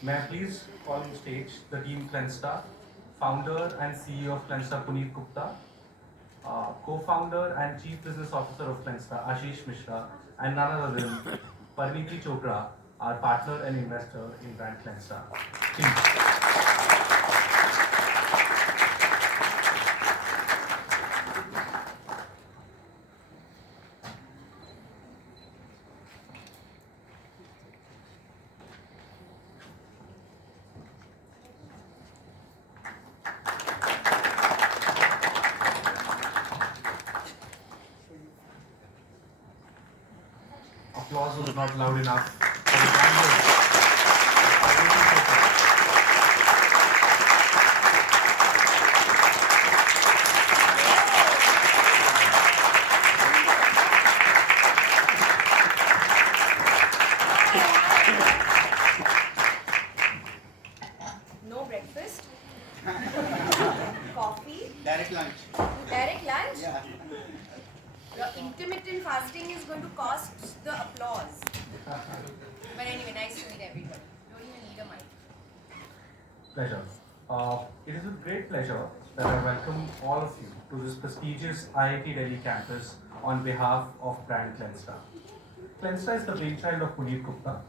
May I please call on stage the team Clensta, founder and CEO of Clensta Puneet Gupta, co-founder and chief business officer of Clensta Ashish Mishra, and none other than Parineeti Chopra, our partner and investor in brand Clensta. Please. Applause was not loud enough for the candidates. No breakfast, coffee, Direct lunch. direct lunch. Yeah. Your intermittent fasting is going to cost the applause. But anyway, nice to meet everybody. Don't even need a mic. Pleasure. It is with great pleasure that I welcome all of you to this prestigious IIT Delhi campus on behalf of brand Clensta. Clensta is the brainchild of Puneet Gupta,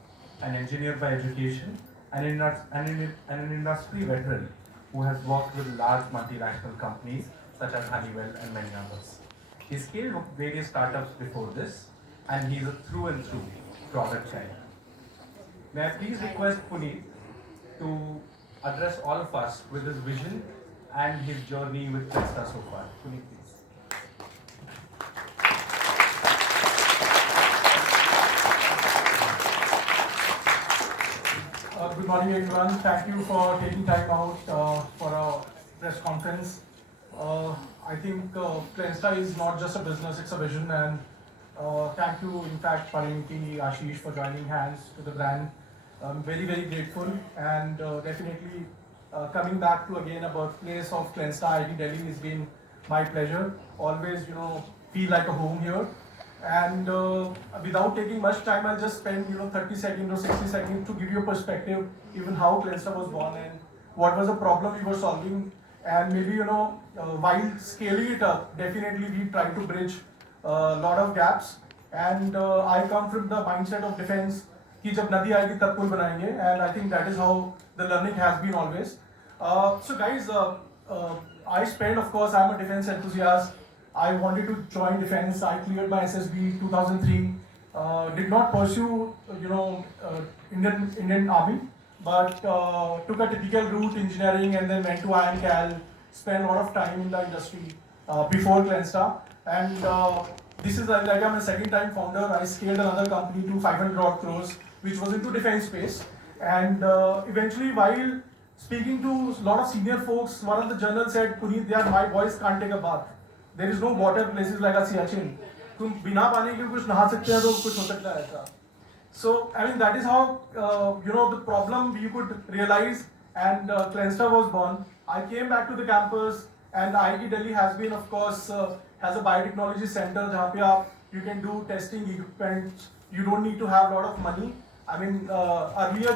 an engineer by education and an industry veteran who has worked with large multinational companies such as Honeywell and many others. He scaled various startups before this, and he is a through and through product guy. May I please request Puneet to address all of us with his vision and his journey with Clensta so far. Puneet, please. Good morning, everyone. Thank you for taking time out for a press conference. I think Clensta is not just a business, it's a vision. And thank you, in fact, Parineeti, Ashish, for joining hands to the brand. I'm very, very grateful. And definitely coming back to again a birthplace of Clensta, IIT Delhi has been my pleasure. Always, feel like a home here. And without taking much time, I'll just spend 30 seconds or 60 seconds to give you a perspective, even how Clensta was born and what was the problem we were solving. And maybe while scaling it up, definitely we tried to bridge a lot of gaps. And I come from the mindset of defense कि जब नदी आएगी तब पुल बनाएंगे, and I think that is how the learning has been always. So guys, I spent, of course, I'm a defense enthusiast. I wanted to join defense. I cleared my SSB 2003. Did not pursue, Indian Army, but took a typical route, engineering, and then went to IIM. Spent a lot of time in the industry before Clensta. And this is like I'm a second time founder. I scaled another company to 500 odd crores, which was into defense space. And eventually, while speaking to a lot of senior folks, one of the generals said, Puneet, my boys can't take a bath. There is no water places like a Siachen. तुम बिना पानी के कुछ नहा सकते हैं तो कुछ हो सकता है ऐसा. So I mean that is how the problem you could realize, and Clensta was born. I came back to the campus, and IIT Delhi has been, of course, has a biotechnology center जहाँ पे आप you can do testing equipment. You don't need to have a lot of money. I mean earlier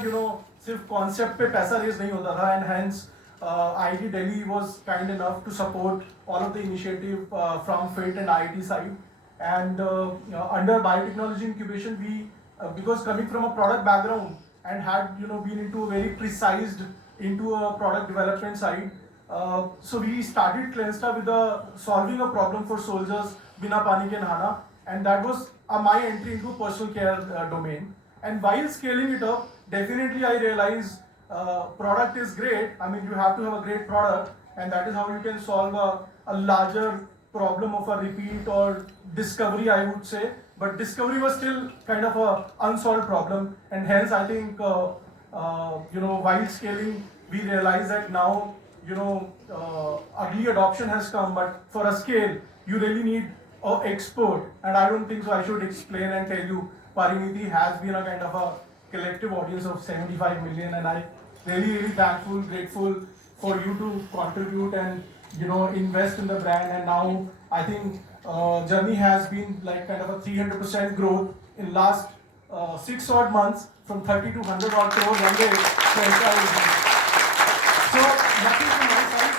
सिर्फ concept पे पैसा raise नहीं होता था, and hence IIT Delhi was kind enough to support all of the initiative from FIT and IIT side. And under biotechnology incubation, we because coming from a product background and had been into a very precise into a product development side, so we started Clensta with solving a problem for soldiers bina pani ke nahana, and that was my entry into personal care domain. And while scaling it up, definitely I realized product is great. I mean, you have to have a great product, and that is how you can solve a larger problem of a repeat or discovery, I would say. But discovery was still kind of a unsolved problem, and hence I think while scaling, we realize that now early adoption has come, but for a scale, you really need an expert, and I don't think so. I should explain and tell you, Parineeti has been a kind of a collective audience of 75 million, and I really thankful, grateful for you to contribute and invest in the brand. And now I think journey has been like kind of a 300% growth in last 6 odd months. from 30 to 100 odd crores one day, Clensta will be. So nothing from my side.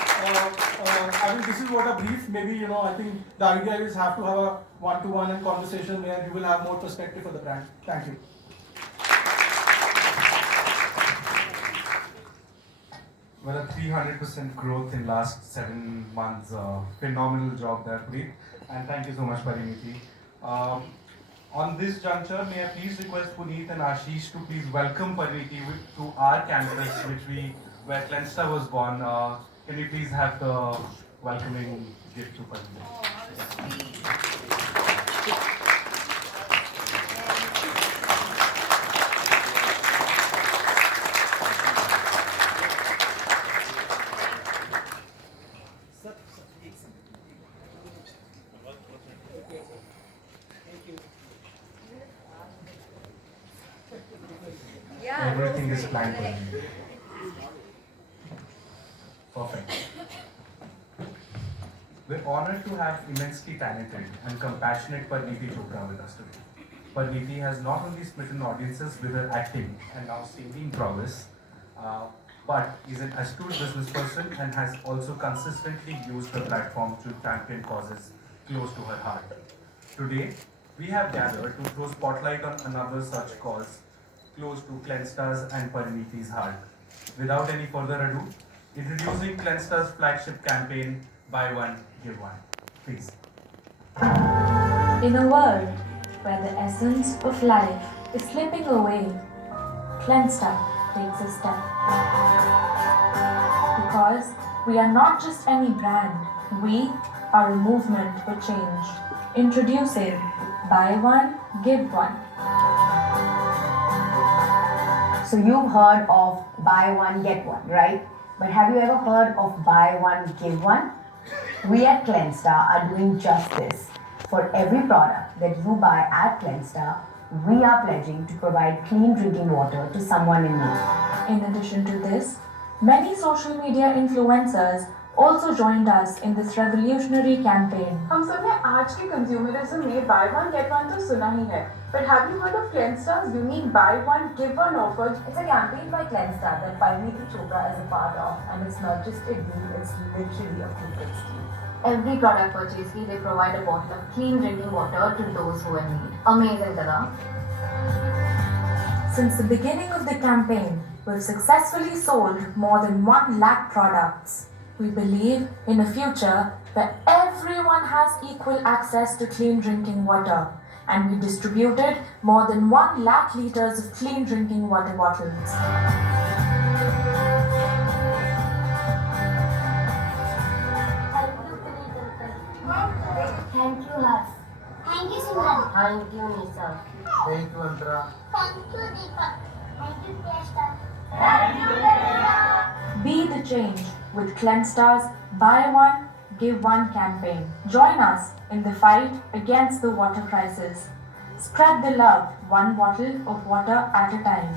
I mean, this is what a brief. Maybe I think the idea is have to have a one-to-one and conversation where you will have more perspective for the brand. Thank you. Well, a 300% growth in last 7 months. Phenomenal job there, Puneet. And thank you so much, Parineeti. On this juncture, may I please request Puneet and Ashish to please welcome Parineeti to our campus, where Clensta was born. Can we please have the welcoming gift to Parineeti? Oh, how sweet. Yeah, Everything is rosemary, planned for correct. you. Perfect. We're honored to have immensely talented and compassionate Parineeti Chopra with us today. Parineeti has not only smitten audiences with her acting and now singing prowess, but is an astute business person and has also consistently used her platform to champion causes close to her heart. Today, we have gathered to throw spotlight on another such cause close to Clensta's and Parineeti's heart. Without any further ado, introducing Clensta's flagship campaign, Buy One, Give One. Please. In a world where the essence of life is slipping away, Clensta takes a step. Because we are not just any brand, we are a movement for change. Introducing Buy One, Give One. So you've heard of buy one, get one, right? But have you ever heard of buy one, give one? We at Clensta are doing just this. For every product that you buy at Clensta, we are pledging to provide clean drinking water to someone in need. In addition to this, many social media influencers also joined us in this revolutionary campaign. हम सब ने आज के consumerism में buy one get one तो सुना ही है, but have you heard of Clensta's unique buy one give one offer? It's a campaign by Clensta that Parineeti Chopra is a part of, and it's not just a deal, it's literally a corporate scheme. Every product purchase fee, they provide a bottle of clean drinking water to those who are in need. Amazing, Dada. Since the beginning of the campaign, we've successfully sold more than 1 lakh products. We believe in a future where everyone has equal access to clean drinking water, and we distributed more than 1 lakh liters of clean drinking water bottles. Thank you, Hars. Thank you, Simran. Thank you, Nisa. Thank you, Antara. Thank you, Deepak. Thank you, Krishna. Be the change with Clensta's Buy One, Give One campaign. Join us in the fight against the water crisis. Spread the love, one bottle of water at a time.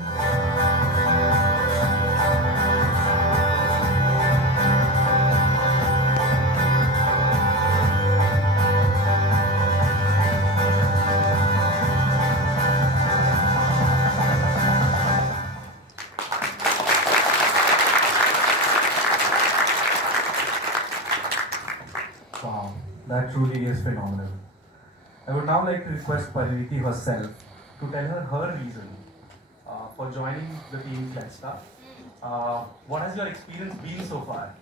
Wow, that truly is phenomenal. I would now like to request Parineeti herself to tell her reason for joining the team Clensta. What has your experience been so far?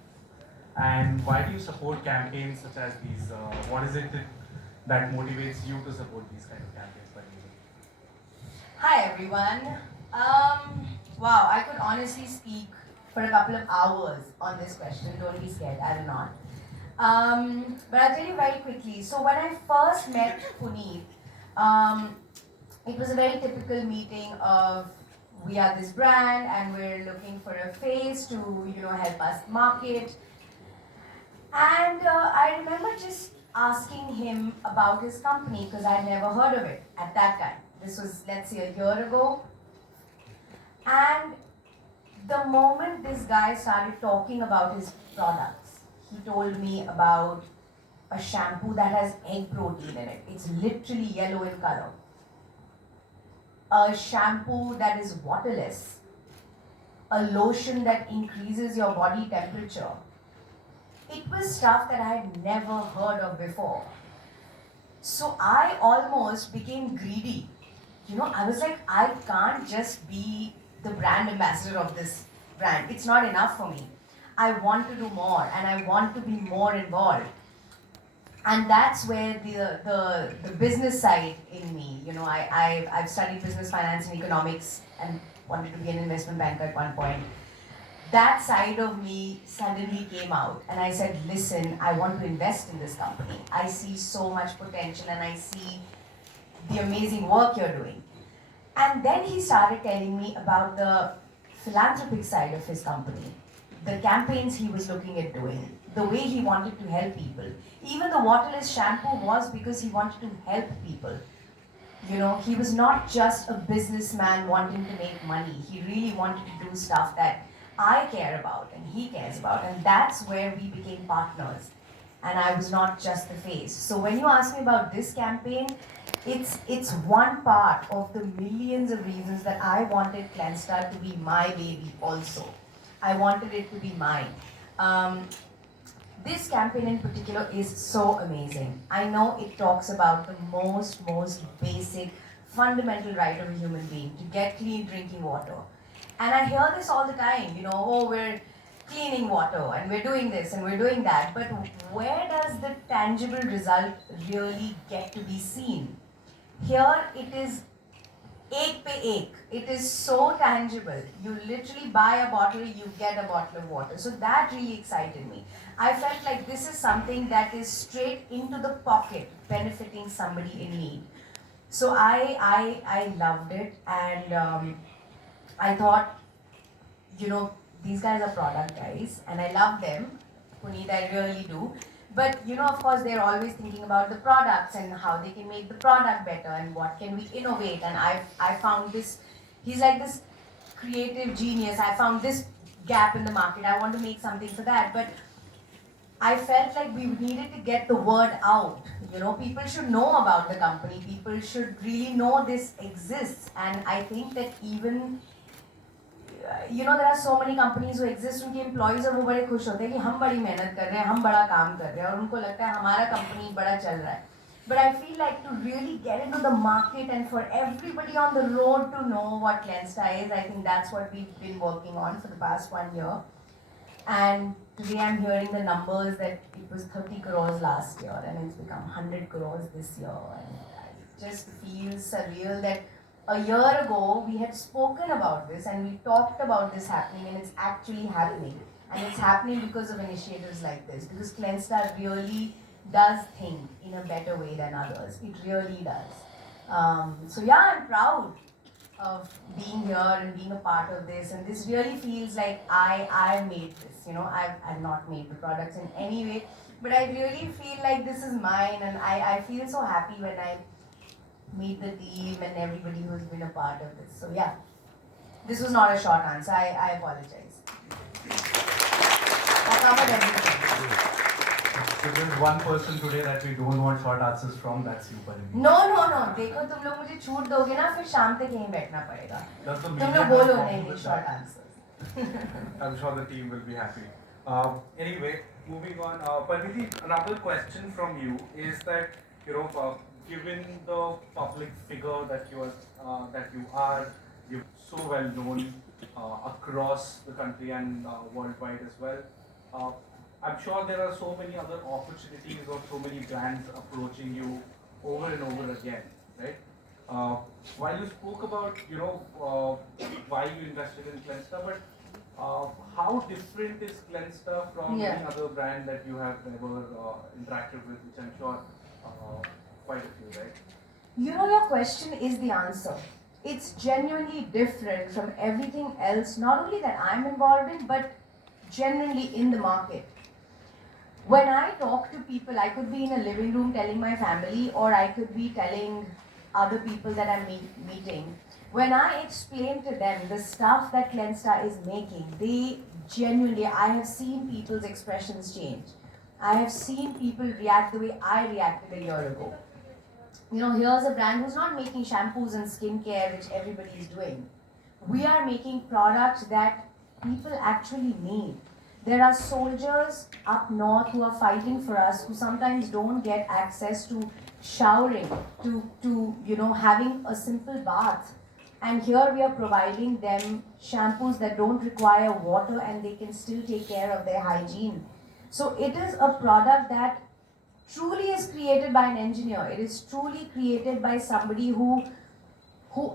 And why do you support campaigns such as these? What is it that motivates you to support these kind of campaigns, Parineeti? Hi everyone. Wow, I could honestly speak for a couple of hours on this question. Don't be scared, I will not. But I'll tell you very quickly. So when I first met Puneet, it was a very typical meeting of we are this brand and we're looking for a face to help us market. And I remember just asking him about his company because I'd never heard of it at that time. This was, let's say, a year ago. And the moment this guy started talking about his products, he told me about a shampoo that has egg protein in it. It's literally yellow in color. a shampoo that is waterless, a lotion that increases your body temperature. It was stuff that I had never heard of before. So I almost became greedy. I was like, I can't just be the brand ambassador of this brand. It's not enough for me. I want to do more and I want to be more involved. And that's where the business side in me, I've studied business, finance, and economics and wanted to be an investment banker at one point. That side of me suddenly came out and I said, listen, I want to invest in this company. I see so much potential and I see the amazing work you're doing. And then he started telling me about the philanthropic side of his company, the campaigns he was looking at doing, the way he wanted to help people. Even the waterless shampoo was because he wanted to help people. He was not just a businessman wanting to make money. He really wanted to do stuff that I care about and he cares about. And that's where we became partners. And I was not just the face. So when you ask me about this campaign, it's one part of the millions of reasons that I wanted Clensta to be my baby also. I wanted it to be mine. This campaign in particular is so amazing. I know it talks about the most basic, fundamental right of a human being to get clean drinking water. And I hear this all the time, oh, we're cleaning water and we're doing this and we're doing that. But where does the tangible result really get to be seen? Here it is ek pe ek. It is so tangible. You literally buy a bottle, you get a bottle of water. So that really excited me. I felt like this is something that is straight into the pocket, benefiting somebody in need. So I loved it, and I thought, these guys are product guys, and I love them. Puneet, I really do. But of course, they're always thinking about the products and how they can make the product better and what can we innovate. And I found this. He's like this creative genius. I found this gap in the market. I want to make something for that. But I felt like we needed to get the word out. People should know about the company. People should really know this exists. And I think that even there are so many companies who exist, उनके employees और वो बड़े खुश होते हैं कि हम बड़ी मेहनत कर रहे हैं, हम बड़ा काम कर रहे हैं और उनको लगता है हमारा company बड़ा चल रहा है. But I feel like to really get into the market and for everybody on the road to know what Clensta is, I think that's what we've been working on for the past 1 year. And today I'm hearing the numbers that it was 30 crores last year and it's become 100 crores this year. And it just feels surreal that a year ago we had spoken about this and we talked about this happening, and it's actually happening. And it's happening because of initiatives like this, because Clensta really does think in a better way than others. It really does. So yeah, I'm proud of being here and being a part of this, and this really feels like I made this. I've not made the products in any way, but I really feel like this is mine, and I feel so happy when I meet the team and everybody who's been a part of this. So yeah, this was not a short answer. I apologize. I covered everything. So there's one person today that we don't want short answers from, that's you, Parineeti. No. देखो तुम लोग मुझे छूट दोगे ना, फिर शाम तक यहीं बैठना पड़ेगा. तुम लोग बोलो नहीं short answers. I'm sure the team will be happy. Anyway, moving on. Parineeti, another question from you is that, given the public figure that you are, you're so well known across the country and worldwide as well. I'm sure there are so many other opportunities or so many brands approaching you over and over again, right? While you spoke about, why you invested in Clensta, but how different is Clensta from any other brand that you have ever interacted with, which I'm sure quite a few, right? Your question is the answer. It's genuinely different from everything else, not only that I'm involved in, but generally in the market. When I talk to people, I could be in a living room telling my family, or I could be telling other people that I'm meeting. When I explain to them the stuff that Clensta is making, they genuinely, I have seen people's expressions change. I have seen people react the way I reacted a year ago. here's a brand who's not making shampoos and skincare, which everybody is doing. We are making products that people actually need. There are soldiers up north who are fighting for us, who sometimes don't get access to showering, to having a simple bath. And here we are providing them shampoos that don't require water and they can still take care of their hygiene. So it is a product that truly is created by an engineer. It is truly created by somebody who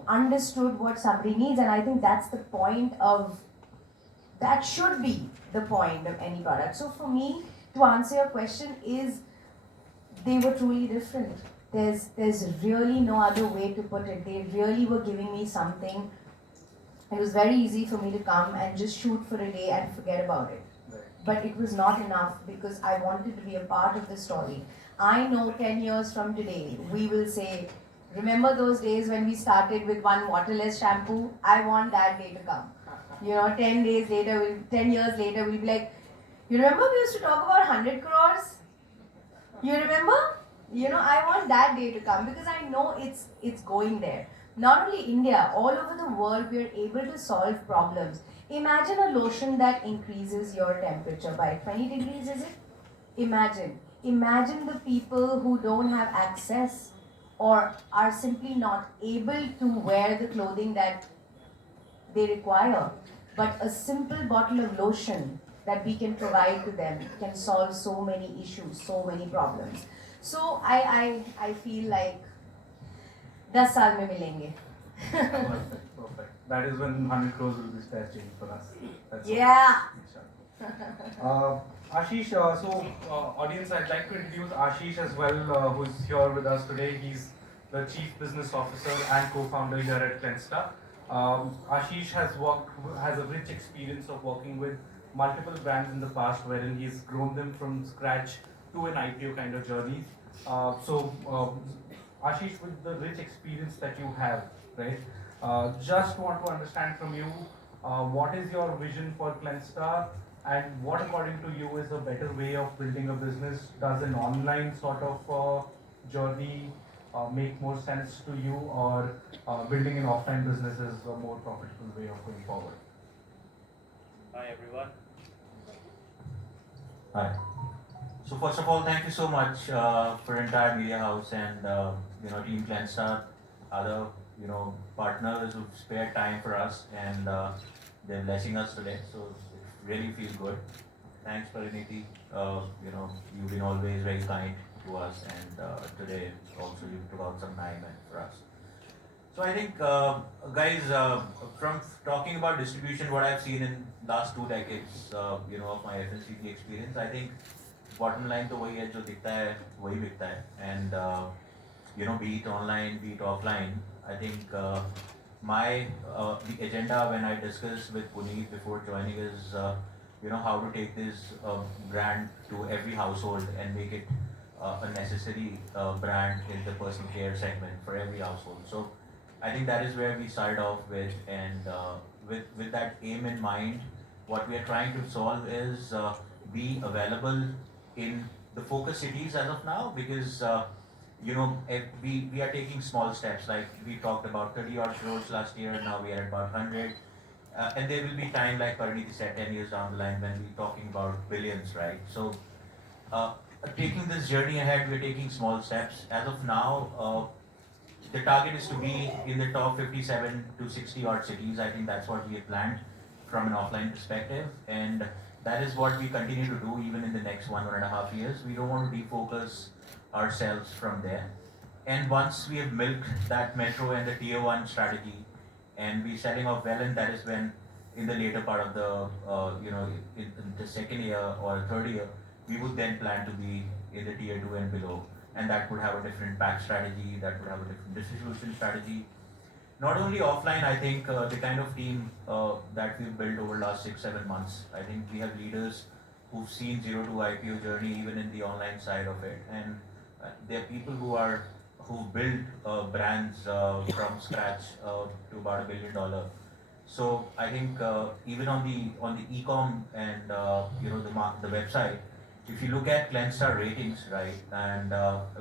understood what somebody needs, and I think that's the point of that should be the point of any product. So for me, to answer your question, is they were truly different. There's really no other way to put it. They really were giving me something. It was very easy for me to come and just shoot for a day and forget about it. But it was not enough because I wanted to be a part of the story. I know 10 years from today, we will say, remember those days when we started with one waterless shampoo? I want that day to come. 10 days later, 10 years later, we'll be like, you remember we used to talk about 100 crores? You remember? I want that day to come because I know it's going there. Not only India, all over the world, we are able to solve problems. Imagine a lotion that increases your temperature by 20 degrees, is it? Imagine. Imagine the people who don't have access or are simply not able to wear the clothing that they require. But a simple bottle of lotion that we can provide to them can solve so many issues, so many problems. So I feel like 10 साल में मिलेंगे. Perfect. That is when 100 crores will be stretching for us. That's Yeah. Ashish, audience, I'd like to introduce Ashish as well, who's here with us today. He's the Chief Business Officer and co-founder here at Clensta. Ashish has a rich experience of working with multiple brands in the past, wherein he's grown them from scratch to an IPO kind of journey. Ashish, with the rich experience that you have, right? Just want to understand from you, what is your vision for Clensta, and what, according to you, is a better way of building a business? Does an online sort of journey make more sense to you, or building an offline business is a more profitable way of going forward? Hi everyone. Hi. So first of all, thank you so much for entire media house and Team Clensta, other partners who've spared time for us, and they're blessing us today. So it really feels good. Thanks, Parineeti. You've been always very kind to us, and today also you took out some time and for us. So I think, guys, from talking about distribution, what I've seen in last 2 decades, of my FMCG experience, I think bottom line तो वही है जो दिखता है वही बिकता है, and be it online, be it offline. I think my the agenda when I discussed with Puneet before joining is how to take this brand to every household and make it a necessary brand in the personal care segment for every household. So I think that is where we started off with, and with that aim in mind, what we are trying to solve is be available in the focus cities as of now, because if we are taking small steps, like we talked about 30 odd crores last year, now we are at about 100, and there will be time, like Parineeti said, 10 years down the line when we're talking about billions, right? So taking this journey ahead, we're taking small steps. As of now, the target is to be in the top 57 to 60 odd cities. I think that's what we have planned from an offline perspective, and that is what we continue to do even in the next 1.5 years. We don't want to defocus ourselves from there. And once we have milked that metro and the tier 1 strategy, and we're selling off well, and that is when in the later part of the, in the second year or third year, we would then plan to be in the tier 2 and below. And that would have a different pack strategy, that would have a different distribution strategy. Not only offline, I think the kind of team that we've built over the last 6-7 months, I think we have leaders who've seen 0 to IPO journey even in the online side of it, and there are people who build brands from scratch to about $1 billion. So I think even on the e-com and the website, if you look at Clensta ratings, right, and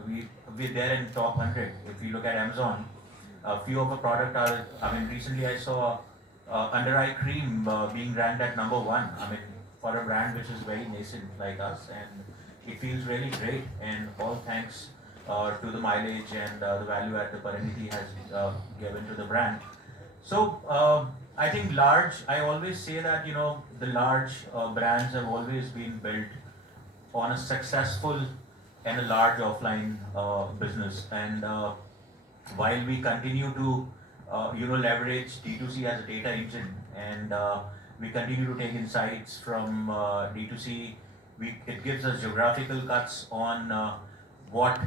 we're there in top 100. If you look at Amazon, a few of the product are. I mean, recently I saw under eye cream being ranked at number one. I mean, for a brand which is very nascent like us, and it feels really great. And all thanks to the mileage and the value that the Parineeti has given to the brand. So I think large. I always say that the large brands have always been built on a successful and a large offline business. And while we continue to leverage D2C as a data engine, and we continue to take insights from D2C, it gives us geographical cuts on what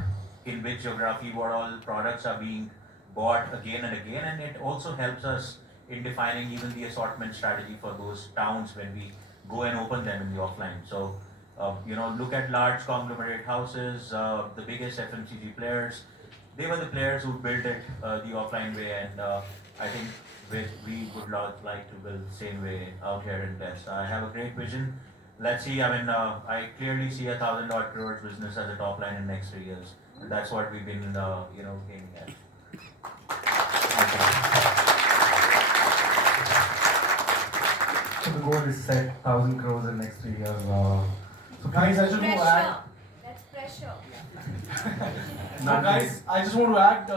in which geography what all products are being bought again and again, and it also helps us in defining even the assortment strategy for those towns when we go and open them in the offline. So look at large conglomerate houses, the biggest FMCG players. They were the players who built it the offline way, and I think we would like to build the same way out here in Clensta. I have a great vision. Let's see. I mean, I clearly see 1,000 odd crores business as a top line in the next 3 years, and that's what we've been aiming at. So the goal is set 1,000 crores in next 3 years. So guys, I just want to add. That's pressure. So guys, I just want to add.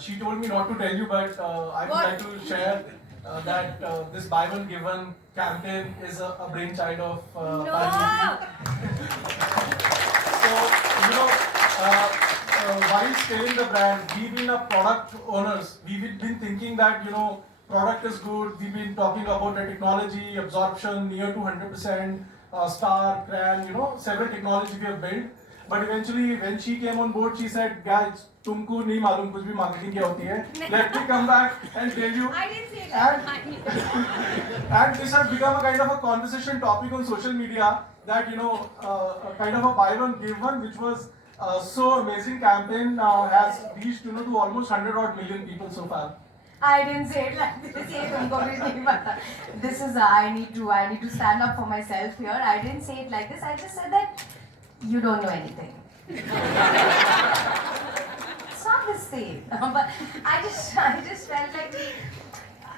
She told me not to tell you, but I would like to share that this buy one give one campaign is a brainchild of Parineeti. So while scaling the brand, we've been a product owners. We've been thinking that product is good. We've been talking about the technology, absorption near to 100%, star, CRAN, several technologies we have built. But eventually, when she came on board, she said, "Guys, तुमको नहीं मालूम कुछ भी marketing क्या होती है. Let me come back and tell you." I didn't say that. And this has become a kind of a conversation topic on social media that a kind of a buy one give one, which was so amazing campaign has reached to almost 100 odd million people so far. I didn't say it like this. ये तुमको भी नहीं पता. This is I need to stand up for myself here. I didn't say it like this. I just said that you don't know anything. It's not the same. But I just felt like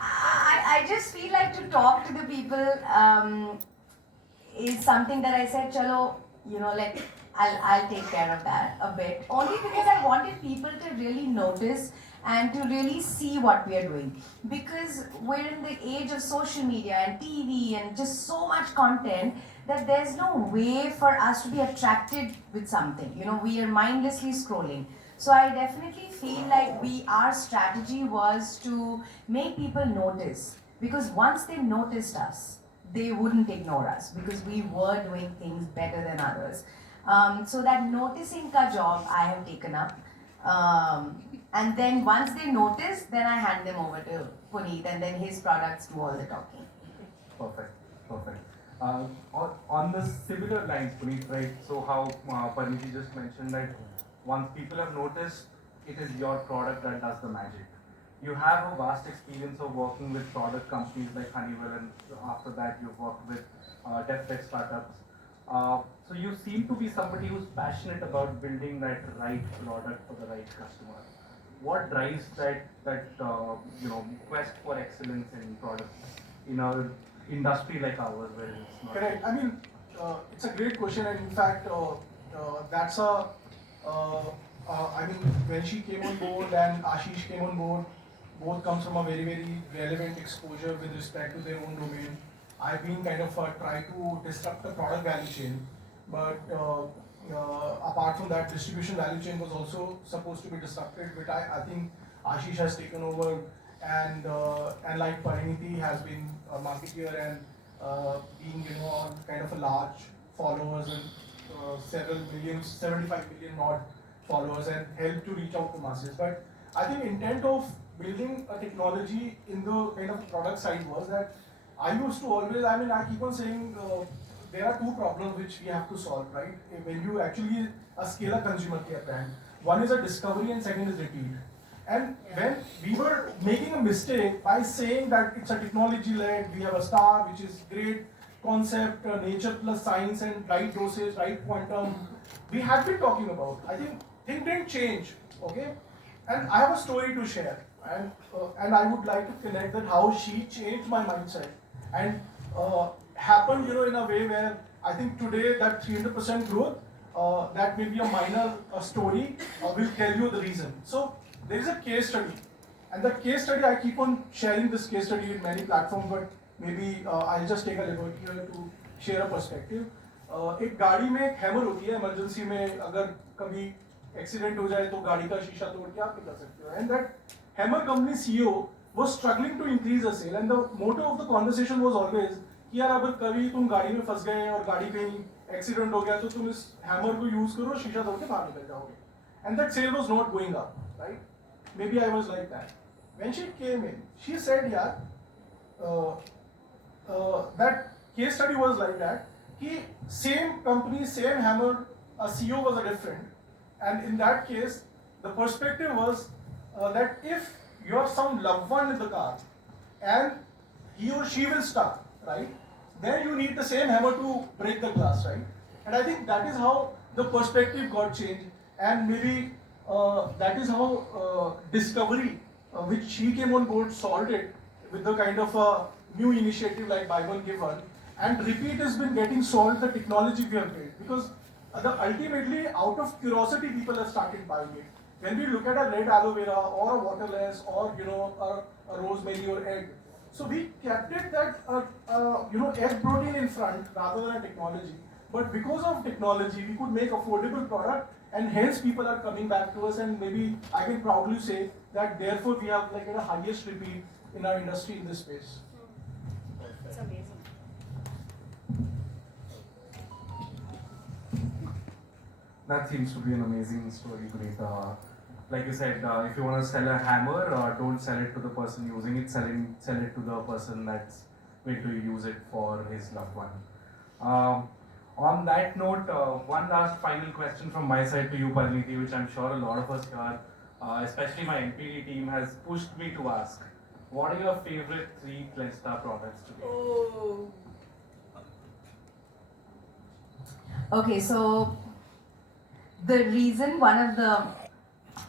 I just feel like to talk to the people is something that I said, chalo, I'll take care of that a bit. Only because I wanted people to really notice and to really see what we are doing. Because we're in the age of social media and TV and just so much content that there's no way for us to be attracted with something. We are mindlessly scrolling. So I definitely feel like our strategy was to make people notice. Because once they noticed us, they wouldn't ignore us because we were doing things better than others. So that noticing ka job I have taken up. And then once they notice, then I hand them over to Puneet, and then his products do all the talking. Perfect. On the similar lines, Puneet, right? So how Parineeti just mentioned that once people have noticed, it is your product that does the magic. You have a vast experience of working with product companies like Honeywell, and after that you've worked with dev tech startups. So you seem to be somebody who's passionate about building that right product for the right customer. What drives that quest for excellence in products in an industry like ours where it's not? Correct. I mean, it's a great question, and in fact, that's I mean, when she came on board and Ashish came on board, both comes from a very, very relevant exposure with respect to their own domain. I've been kind of try to disrupt the product value chain, but apart from that, distribution value chain was also supposed to be disrupted, but I think Ashish has taken over, and like Parineeti has been a marketeer and being on kind of a large followers and several millions, 75 million odd followers, and help to reach out to masses. But I think intent of building a technology in the kind of product side was that I used to always, I mean, I keep on saying there are two problems which we have to solve, right? When you actually scale a consumer care brand, one is a discovery and second is repeat. And when we were making a mistake by saying that it's a technology led, we have a star which is great, concept, nature plus science and right dosage, right quantum, we have been talking about. I think things didn't change, okay? And I have a story to share, and I would like to connect that how she changed my mindset and happened, in a way where I think today that 300% growth, that may be a minor story, will tell you the reason. So there is a case study, and the case study, I keep on sharing this case study in many platforms, but maybe I'll just take a liberty here to share a perspective. एक गाड़ी में एक hammer होती है, emergency में अगर कभी accident हो जाए तो गाड़ी का शीशा तोड़ के आप निकल सकते हो. And that hammer company CEO was struggling to increase the sale, and the motto of the conversation was always कि यार अगर कभी तुम गाड़ी में फंस गए और गाड़ी कहीं एक्सीडेंट हो गया तो तुम इस हैमर को यूज करो, शीशा तोड़ के बाहर निकल जाओगे. And that sale was not going up, right? Maybe I was like that. When she came in, she said, yeah, that case study was like that. Ki same company, same hammer, a CEO was a different. And in that case, the perspective was that if you have some loved one in the car and he or she will start, right? Then you need the same hammer to break the glass, right? And I think that is how the perspective got changed. And maybe that is how discovery, which she came on board, solved it with the kind of a new initiative like buy one give one. And repeat has been getting solved the technology we have made, because ultimately out of curiosity people have started buying it. When we look at a red aloe vera or a waterless or a rosemary or egg, so we kept it that egg protein in front rather than a technology. But because of technology, we could make affordable product, and hence people are coming back to us. And maybe I can proudly say that therefore we have like the highest repeat in our industry in this space. It's amazing. That seems to be an amazing story, great. Like you said, if you want to sell a hammer, don't sell it to the person using it, sell it to the person that's going to use it for his loved one. On that note, one last final question from my side to you, Parineeti, which I'm sure a lot of us here, especially my NPD team, has pushed me to ask. What are your favorite 3 Clensta products today? Oh. Okay, so one of the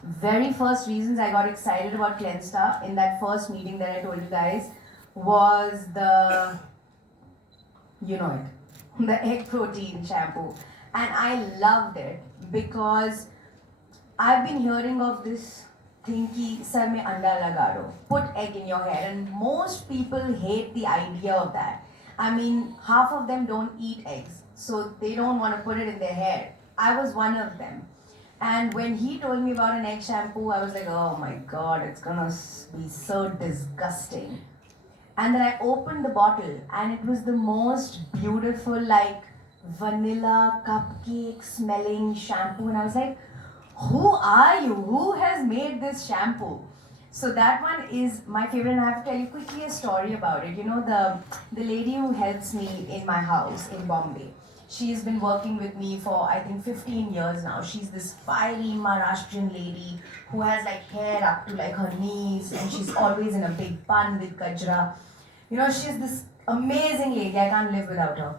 very first reasons I got excited about Clensta in that first meeting that I told you guys was the egg protein shampoo. And I loved it because I've been hearing of this thing ki sar mein anda laga do, put egg in your hair, and most people hate the idea of that. I mean, half of them don't eat eggs, so they don't want to put it in their hair. I was one of them. And when he told me about an egg shampoo, I was like, oh my god, it's gonna be so disgusting. And then I opened the bottle, and it was the most beautiful, like vanilla cupcake smelling shampoo. And I was like, who are you? Who has made this shampoo? So that one is my favorite, and I have to tell you quickly a story about it. The lady who helps me in my house in Bombay, she's been working with me for I think 15 years now. She's this fiery Maharashtrian lady who has like hair up to like her knees, and she's always in a big bun with gajra. She's this amazing lady. I can't live without her.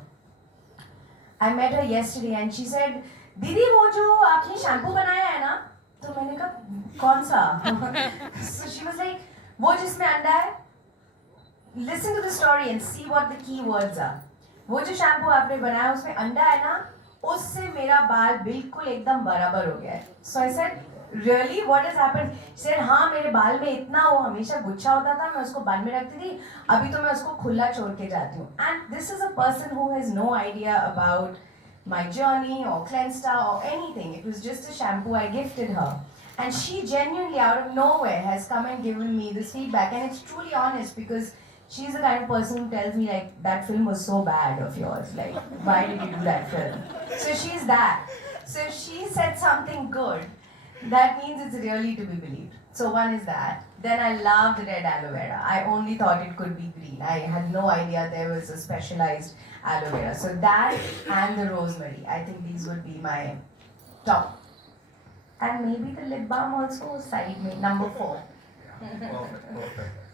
I met her yesterday and she said, दीदी वो जो आपने shampoo बनाया है ना, तो मैंने कहा कौन सा? So she was like, वो जिसमें अंडा है. Listen to the story and see what the key words are. वो जो शैम्पू आपने बनाया उसमें अंडा है ना, उससे मेरा बाल बिल्कुल एकदम बराबर हो गया है. So I said, really? What has happened? She said, हाँ मेरे बाल में इतना वो हमेशा गुच्छा होता था, मैं उसको बन में रखती थी, अभी तो मैं उसको खुला छोड़ के जाती हूँ. And this is a person who has no idea about my journey or Clensta or anything. It was just a shampoo I gifted her. And she genuinely out of nowhere has come and given me this feedback, and it's truly honest because she's the kind of person who tells me like, that film was so bad of yours, like why did you do that film? So she's that. So if she said something good, that means it's really to be believed. So one is that. Then I loved red aloe vera. I only thought it could be green. I had no idea there was a specialized aloe vera. So that and the rosemary. I think these would be my top. And maybe the lip balm also side me, number 4. Perfect.